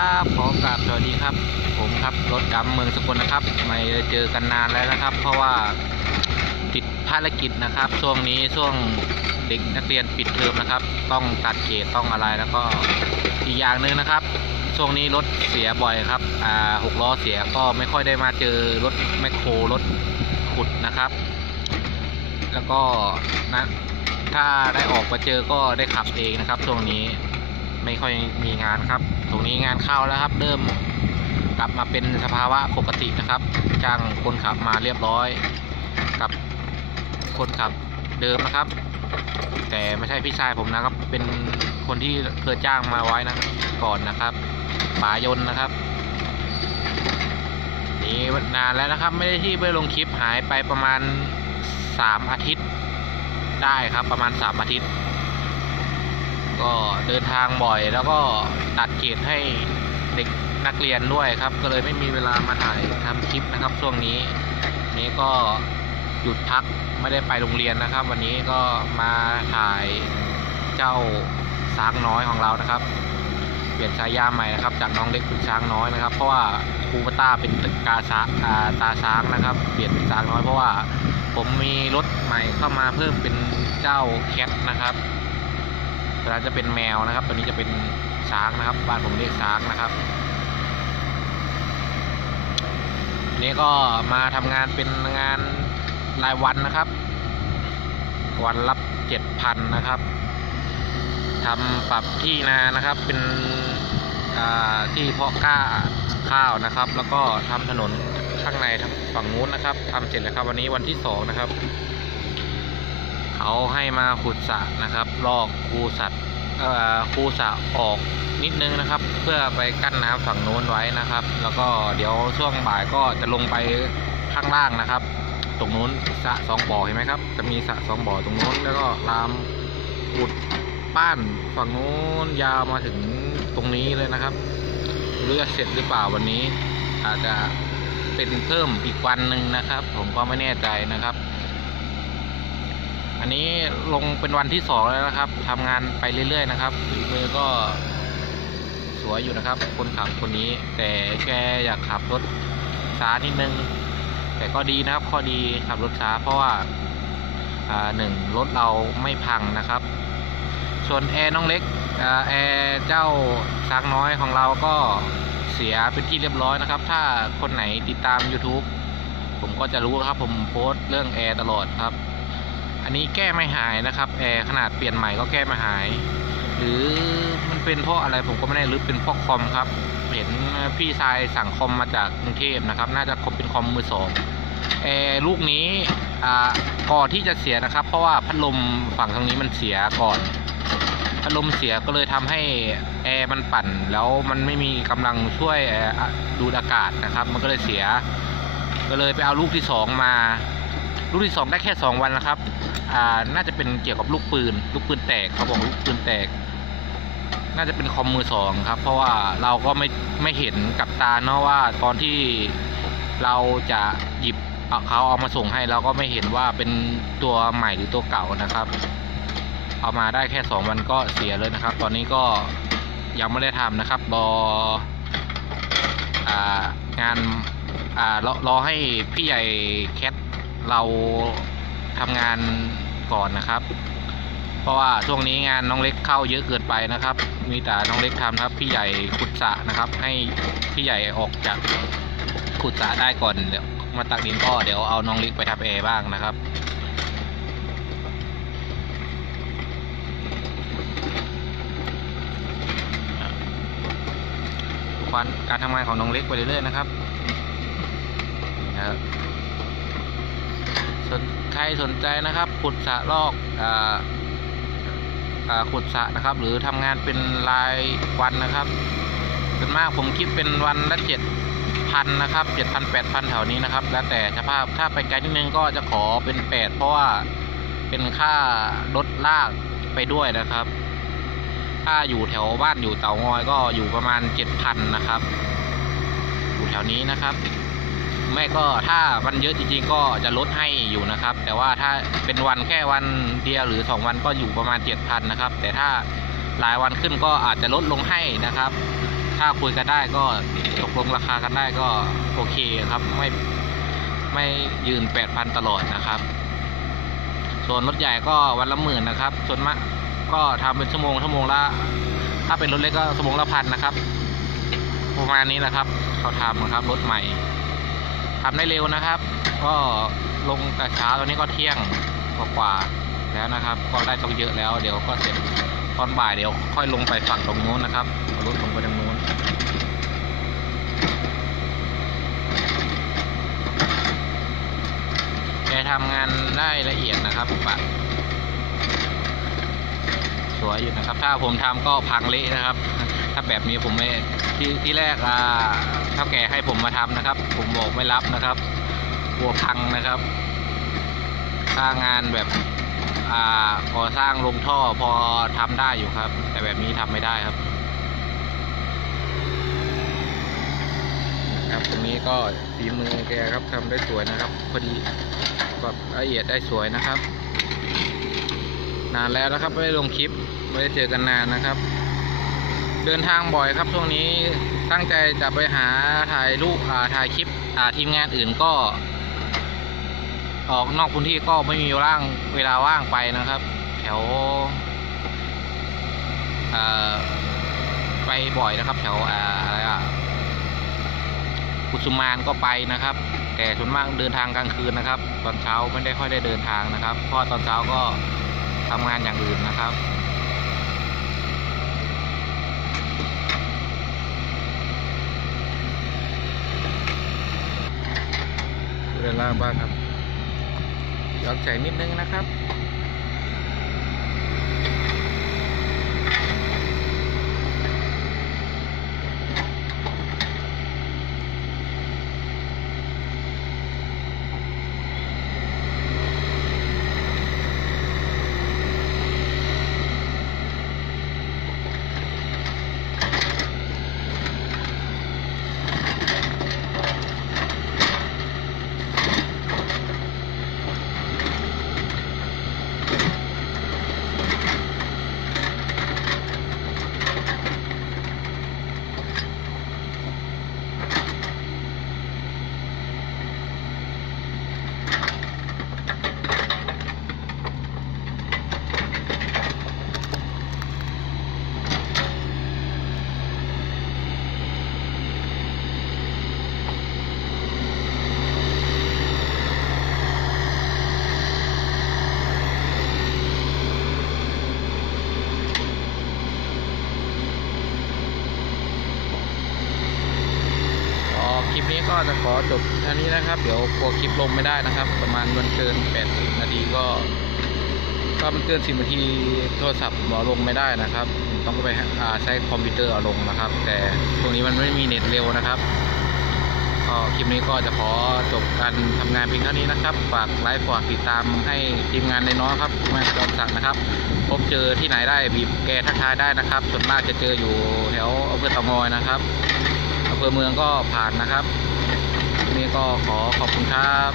ครับขอกราบสวัสดีครับ ผมครับรถดำเมืองสกลนะครับ ไม่ได้เจอกันนานแล้วนะครับ เพราะว่าติดภารกิจนะครับ ช่วงนี้ช่วงเด็กนักเรียนปิดเทอมนะครับ ต้องตัดเกรดต้องอะไรแล้วก็อีกอย่างหนึ่งนะครับช่วงนี้รถเสียบ่อยครับอ่าหกล้อเสียก็ไม่ค่อยได้มาเจอรถแมคโครรถขุดนะครับ แล้วก็นะถ้าได้ออกมาเจอก็ได้ขับเองนะครับช่วงนี้ไม่ค่อยมีงานครับ ตรงนี้งานเข้าแล้วครับ เริ่มกลับมาเป็นสภาวะปกตินะครับจ้างคนขับมาเรียบร้อย กับคนขับเดิมนะครับ แต่ไม่ใช่พี่ชายผมนะครับ เป็นคนที่เคยจ้างมาไว้นะก่อนนะครับป๋ายนนะครับนี่นานแล้วนะครับ ไม่ได้ที่ไปลงคลิปหายไปประมาณสามอาทิตย์ ได้ครับประมาณสามอาทิตย์ ก็เดินทางบ่อยแล้วก็ตัดเกรดให้เด็กนักเรียนด้วยครับ ก็เลยไม่มีเวลามาถ่ายทำคลิปนะครับ ช่วงนี้นี้ก็หยุดพักไม่ได้ไปโรงเรียนนะครับ วันนี้ก็มาถ่ายเจ้าช้างน้อยของเรานะครับ เปลี่ยนฉายาใหม่นะครับ จากน้องเล็กเป็นช้างน้อยนะครับ เพราะว่าครูปต้าเป็นกาซาาตาช้างนะครับ เปลี่ยนเป็นช้างน้อยเพราะว่าผมมีรถใหม่เข้ามาเพิ่มเป็นเจ้าแคทนะครับ เวลาจะเป็นแมวนะครับ ตัวนี้จะเป็นช้างนะครับ บ้านผมเรียกช้างนะครับนี่ก็มาทำงานเป็นงานรายวันนะครับ วันรับเจ็ดพันนะครับทำปรับที่นานะครับ เป็นที่เพาะก้าข้าวนะครับ แล้วก็ทำถนนข้างในทางฝั่งนู้นนะครับทำเสร็จแล้วครับวันนี้วันที่สองนะครับ เขาให้มาขุดสระนะครับ ลอกคูสัตว์คูสระออกนิดนึงนะครับ เพื่อไปกั้นน้ำฝั่งโน้นไว้นะครับ แล้วก็เดี๋ยวช่วงบ่ายก็จะลงไปข้างล่างนะครับ ตรงนู้นสระสองบ่อเห็นไหมครับ จะมีสระสองบ่อตรงนู้นแล้วก็ลามขุดป้านฝั่งนู้นยาวมาถึงตรงนี้เลยนะครับไม่รู้จะเสร็จหรือเปล่าวันนี้ อาจจะเป็นเพิ่มอีกวันหนึ่งนะครับ ผมก็ไม่แน่ใจนะครับ อันนี้ลงเป็นวันที่สองแล้วนะครับทำงานไปเรื่อย ๆ นะครับฝีมือก็สวยอยู่นะครับ คนขับคนนี้ แต่แกอยากขับรถช้านิดนึง แต่ก็ดีนะครับข้อดีขับรถช้าเพราะว่าอ่าหนึ่งรถเราไม่พังนะครับ ส่วนแอร์น้องเล็กอแอร์เจ้าช้างน้อยของเราก็เสียเป็นที่เรียบร้อยนะครับ ถ้าคนไหนติดตาม YouTube ผมก็จะรู้ครับผมโพสต์เรื่องแอร์ตลอดครับ อันนี้แก้ไม่หายนะครับแอร์ขนาดเปลี่ยนใหม่ก็แก้ไม่หาย หรือมันเป็นเพราะอะไรผมก็ไม่แน่หรือเป็นเพราะคอมครับ เห็นพี่ชายสั่งคอมมาจากกรุงเทพนะครับ น่าจะคอมเป็นคอมมือสองแอร์ลูกนี้อ่าก่อนที่จะเสียนะครับ เพราะว่าพัดลมฝั่งทางนี้มันเสียก่อนพัดลมเสียก็เลยทำให้แอร์มันปั่น แล้วมันไม่มีกำลังช่วยดูดอากาศนะครับ มันก็เลยเสีย ก็เลยไปเอาลูกที่สองมา ลูกที่สองได้แค่สองวันนะครับ อ่าน่าจะเป็นเกี่ยวกับลูกปืน ลูกปืนแตกเขาบอกลูกปืนแตก น่าจะเป็นคอมมือสองครับ เพราะว่าเราก็ไม่ไม่เห็นกับตาเนาะว่าตอนที่เราจะหยิบเขาเอามาส่งให้เราก็ไม่เห็นว่าเป็นตัวใหม่หรือตัวเก่านะครับ เอามาได้แค่สองวันก็เสียเลยนะครับ ตอนนี้ก็ยังไม่ได้ทำนะครับรอองานรอรอให้พี่ใหญ่แคทเรา ทำงานก่อนนะครับ เพราะว่าช่วงนี้งานน้องเล็กเข้าเยอะเกินไปนะครับ มีแต่น้องเล็กทำครับ พี่ใหญ่ขุดสะนะครับ ให้พี่ใหญ่ออกจากขุดสะได้ก่อนเดี๋ยวมาตักดินก็เดี๋ยวเอาน้องเล็กไปทำแอร์บ้างนะครับฝันการทำงานของน้องเล็กไปเรื่อยๆนะครับนะครับ สนใครสนใจนะครับ ขุดสะลอกออขุดสะนะครับ หรือทำงานเป็นรายวันนะครับส่วนมากผมคิดเป็นวันละเจ็ดพันนะครับเจ็ดพันแปดพันแถวนี้นะครับ แล้วแต่สภาพถ้าไปไกลนิดนึงก็จะขอเป็นแปดเพราะว่าเป็นค่ารถลากไปด้วยนะครับ ถ้าอยู่แถวบ้านอยู่เตางอยก็อยู่ประมาณเจ็ดพันนะครับ อยู่แถวนี้นะครับ ไม่ก็ถ้ามันเยอะจริงๆ ก็จะลดให้อยู่นะครับ แต่ว่าถ้าเป็นวันแค่วันเดียวหรือสองวันก็อยู่ประมาณเจ็ดพันนะครับ แต่ถ้าหลายวันขึ้นก็อาจจะลดลงให้นะครับ ถ้าคุยกันได้ก็ตกลงราคากันได้ก็โอเคครับไม่ไม่ยืนแปดพันตลอดนะครับ ส่วนรถใหญ่ก็วันละหมื่นนะครับ ส่วนมากก็ทำเป็นชั่วโมงชั่วโมงละถ้าเป็นรถเล็กก็ชั่วโมงละพันนะครับ ประมาณนี้แหละครับ เขาทำนะครับรถใหม่ ทำได้เร็วนะครับ ก็ลงแต่เช้าตอนนี้ก็เที่ยงกว่าๆแล้วนะครับ ก็ได้ต้องเยอะแล้ว เดี๋ยวก็เสร็จตอนบ่ายเดี๋ยวค่อยลงไปฝั่งตรงนู้นนะครับรถลงไปตรงนู้นแกทำงานได้ละเอียดนะครับปะสวยอยู่นะครับ ถ้าผมทำก็พังเละนะครับ ถ้าแบบนี้ผมไม่ที่ที่แรกอ่าเท่าแก่ให้ผมมาทำนะครับ ผมบอกไม่รับนะครับกลัวพังนะครับถ้างานแบบอ่าก่อสร้างลงท่อพอทำได้อยู่ครับ แต่แบบนี้ทำไม่ได้ครับครับตรงนี้ก็ฝีมือแกครับทำได้สวยนะครับพอดีแบบละเอียดได้สวยนะครับ นานแล้วนะครับไม่ได้ลงคลิปไม่ได้เจอกันนานนะครับ เดินทางบ่อยครับช่วงนี้ตั้งใจจะไปหาถ่ายรูปถ่ายคลิปทีมงานอื่นก็ ออกนอกพื้นที่ก็ไม่มีว่างเวลาว่างไปนะครับ แถวไปบ่อยนะครับ แถวอ,อะไรอะกุสุมานก็ไปนะครับ แต่ส่วนมากเดินทางกลางคืนนะครับ ตอนเช้าไม่ได้ค่อยได้เดินทางนะครับ เพราะตอนเช้าก็ทำงานอย่างอื่นนะครับ เดินล่าง บ้างครับยอกใจนิดนึงนะครับ อ๋อคลิปนี้ก็จะ ขอจบเท่านี้นะครับ เดี๋ยวกลัวคลิปลงไม่ได้นะครับ ประมาณมันเกิน 80 นาทีก็ถ้ามันเกิน 10 นาทีโทรศัพท์เอาลงไม่ได้นะครับ ต้องไปใช้คอมพิวเตอร์เอาลงนะครับ แต่ตรงนี้มันไม่มีเน็ตเร็วนะครับก็คลิปนี้ก็จะขอจบการทำงานเพียงเท่านี้นะครับ ฝากไลค์ฝากติดตามให้ทีมงานในน้อยครับทีมงานจอมสั่งนะครับ พบเจอที่ไหนได้บีบแกทักทายได้นะครับ ส่วนมากจะเจออยู่แถวอำเภอตางอยนะครับอำเภอเมืองก็ผ่านนะครับ นี้ก็ขอขอบคุณครับ